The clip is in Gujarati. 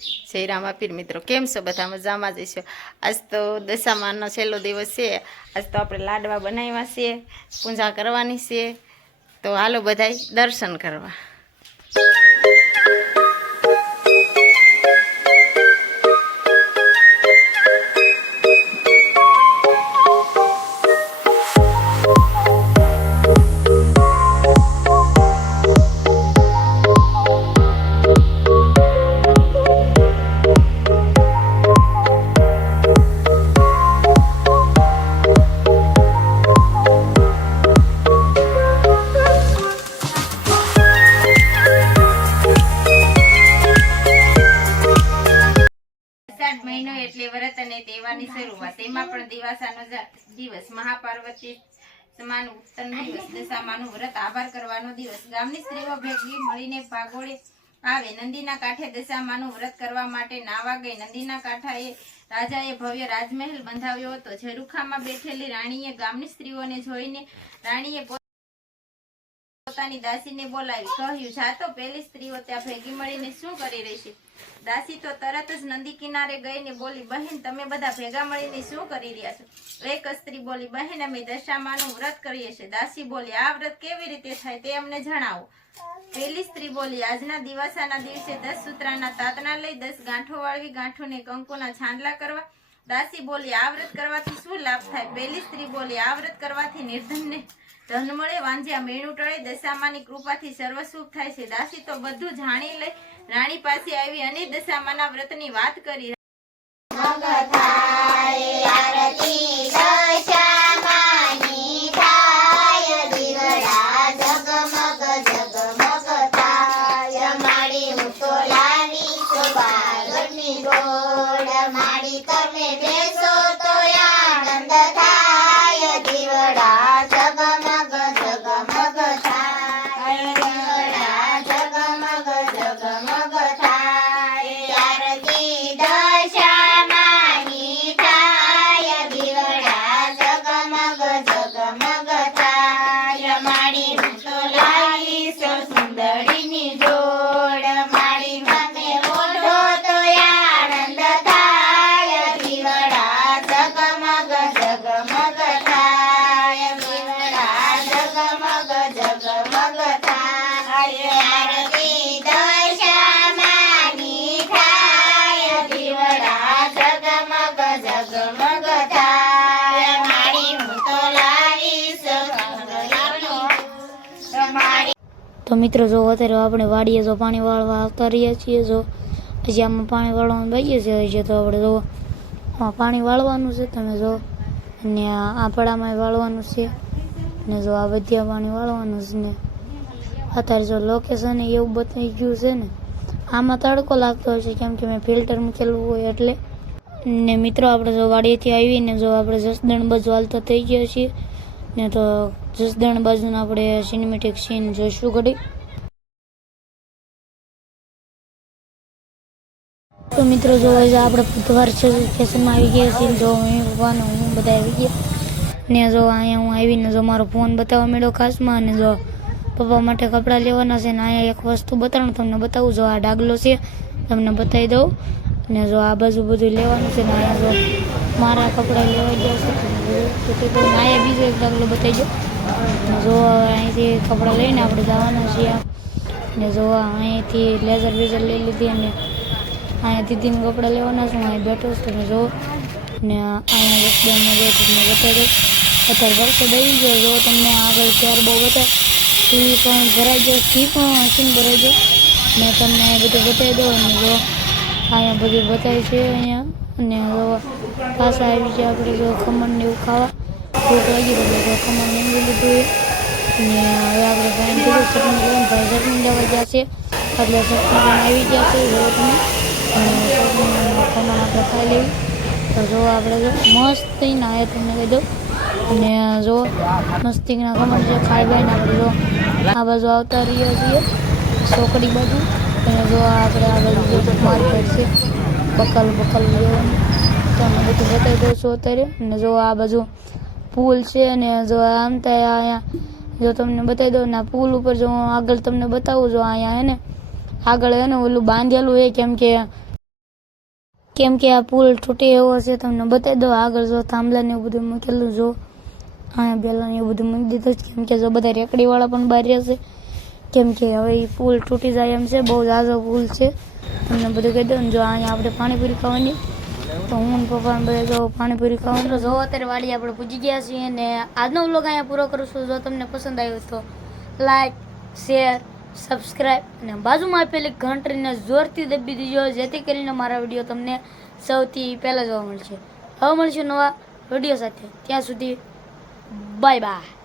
જય રામાપીર મિત્રો, કેમ છો? બધા મજામાં જઈશું. આજ તો દશામાનો છેલ્લો દિવસ છે. આજ તો આપણે લાડવા બનાવ્યા છે, પૂજા કરવાની છે. તો હાલો બધાય દર્શન કરવા. મહિનો એટલે વ્રત અને તહેવારની શરૂઆત. તેમાં પણ દિવાસાનો દિવસ, મહાપાર્વતી સમાન ઉત્તમ દિવસ, દશામાનું વ્રત આભાર કરવાનો દિવસ. ગામની સ્ત્રીઓ ભેગી મળીને ભાગોળે આવે. નદીના કાંઠે દશામાનું વ્રત કરવા માટે નાવા ગઈ. નદીના કાંઠાએ રાજાએ ભવ્ય રાજમહેલ બંધાવ્યો હતો. ઝરૂખામાં બેઠેલી રાણીએ ગામની સ્ત્રીઓને જોઈને રાણીએ પોતાની દાસીને બોલાવી કહ્યું, જા તો પેલી સ્ત્રીઓ ત્યાં ભેગી મળીને શું કરી રહી છે? દાસી તો તરત જ નદી કિનારે ગઈને બોલી, બહેન તમે બધા ભેગા મળીને શું કરી રહ્યા છો? એક સ્ત્રી બોલી, બહેન અમે દશામાનું વ્રત કરીએ છીએ. દાસી બોલી, આ વ્રત કેવી રીતે થાય તે અમને જણાવો. પેલી સ્ત્રી બોલી, આજના દિવાસાના દિવસે 10 સૂત્રાના તાતણા લઈ 10 ગાંઠો વાળવી, ગાંઠોને કંકુના છાંદલા કરવા. દાસી બોલી, આ વ્રત કરવાથી શું લાભ થાય? પેલી સ્ત્રી બોલી, આ વ્રત કરવાથી નિર્ધનને ધન મળે, વાંજ્યા મેણું ટળે, દશામાની કૃપાથી સર્વ સુખ થાય છે. દાસી તો બધું જાણી લઈ રાણી પાસે આવી અને દશામાના વ્રતની વાત કરી. તો મિત્રો જો અત્યારે આપણે વાડીએ જો પાણી વાળવા આવતા રહ્યા છીએ. જો હજી આમાં પાણી વાળવાનું બાકી છે. તો આપણે જો પાણી વાળવાનું છે, તમે જો, અને આ પડામાં વાળવાનું છે, ને જો આ બધા પાણી વાળવાનું છે. ને અત્યારે જો લોકેશન એવું બતાવી ગયું છે ને, આમાં તડકો લાગતો હોય છે કેમ કે મેં ફિલ્ટર મૂકેલું હોય એટલે. ને મિત્રો આપણે જો વાડીએથી આવીને જો આપણે જસદણ બાજુ હાલતા થઈ ગયા છીએ ને, તો જસદણ બાજુનો આપણે સિનેમેટિક સીન જોઈશું ઘડી. તો મિત્રો જો આપણે બુધવાર સ્ટેશનમાં આવી ગયા છીએ. જો હું પપ્પાનો હું બધા આવી ગયા ને જો અહીંયા હું આવીને જો મારો ફોન બતાવવા માંડ્યો ખાસમાં. અને જો પપ્પા માટે કપડાં લેવાના છે ને અહીંયા એક વસ્તુ બતાવું તમને બતાવું. જો આ ડાગલો છે તમને બતાવી દઉં. ને જો આ બાજુ બધું લેવાનું છે ને અહીંયા જો મારા કપડાં લેવા ગયા છે. તો અહીંયા બીજો એક ડાગલો બતાવી દો. જો અહીંથી કપડાં લઈને આપણે જવાના છીએ. ને જો અહીંયાથી લેઝર વેઝર લઈ લીધી અને અહીંયા દીદીને કપડાં લેવાના છે. અહીં બેઠો છું તમે જો. ને અહીંયા રસ્તેમાં જો તમને બતાવી દો. અત્યારે વરસાદ આવી ગયો. જો તમને આગળ ચાર બહુ બધા ટી પણ ભરાઈ ગયો, ટી પણ મશીન ભરાઈ ગયો. મેં તમને બધું બતાવી દઉં. અને જો અહીંયા બધું બતાવી છે અહીંયા. અને જો પાછા આવી ગયા આપણે જો ખમણ ને એવું ખાવા. ભૂખ લાગી એટલે જો ખમણ નીકળી લીધું. અને હવે આપણે ભાઈને કીધું ચટણી લઈને ભાઈ ચટણી લેવા ગયા છે એટલે ચટણી આવી ગયા છે. જો તમે ખમણ આપણે ખાઈ લેવી. તો જો આપણે જો મસ્ત થઈને આવ્યા તમને કહી દઉં. અને જો મસ્તીના ખમણ છે ખાઈ બાઈને આપણે જો આ બાજુ આવતા રહ્યા છીએ ચોકડી બાજુ. અને જો આપણે આ બાજુ જો માર્કેટ છે, બકલ લેવાનું તમને બધું બતાવી દઉં છું અત્યારે. અને જો આ બાજુ પુલ છે. અને જો આમ થાય અહીંયા જો તમને બતાવી દઉં ને આ પુલ ઉપર જો આગળ તમને બતાવું. જો અહીંયા હે ને આગળ હે ને ઓલું બાંધેલું છે કેમ કે કેમ કે આ પુલ તૂટે એવો છે. તમને બતાવી દો આગળ જો થાંભલા ને એવું બધું મૂકેલું જો અહીંયા બેલા ને એવું બધું મૂકી દીધું છે. કેમ કે જો બધા રેકડીવાળા પણ બહાર રહેશે કેમ કે હવે એ પુલ તૂટી જાય એમ છે. બહુ ઝાઝો પુલ છે તમને બધું કહી દઉં. જો અહીંયા આપણે પાણીપુરી ખાવાની તો હું પપ્પા ને બધા જો પાણીપુરી ખાવાનું. જો અત્યારે વાડી આપણે પૂજી ગયા છીએ અને આજનો વ્લોગ અહીંયા પૂરો કરું છું. જો તમને પસંદ આવ્યો તો લાઈક શેર સબસ્ક્રાઈબ અને બાજુમાં આપેલી ઘંટડીને જોરથી દબી દીજો જેથી કરીને મારા વિડીયો તમને સૌથી પહેલાં જોવા મળશે. હવે મળશું નવા વિડીયો સાથે. ત્યાં સુધી બાય બાય.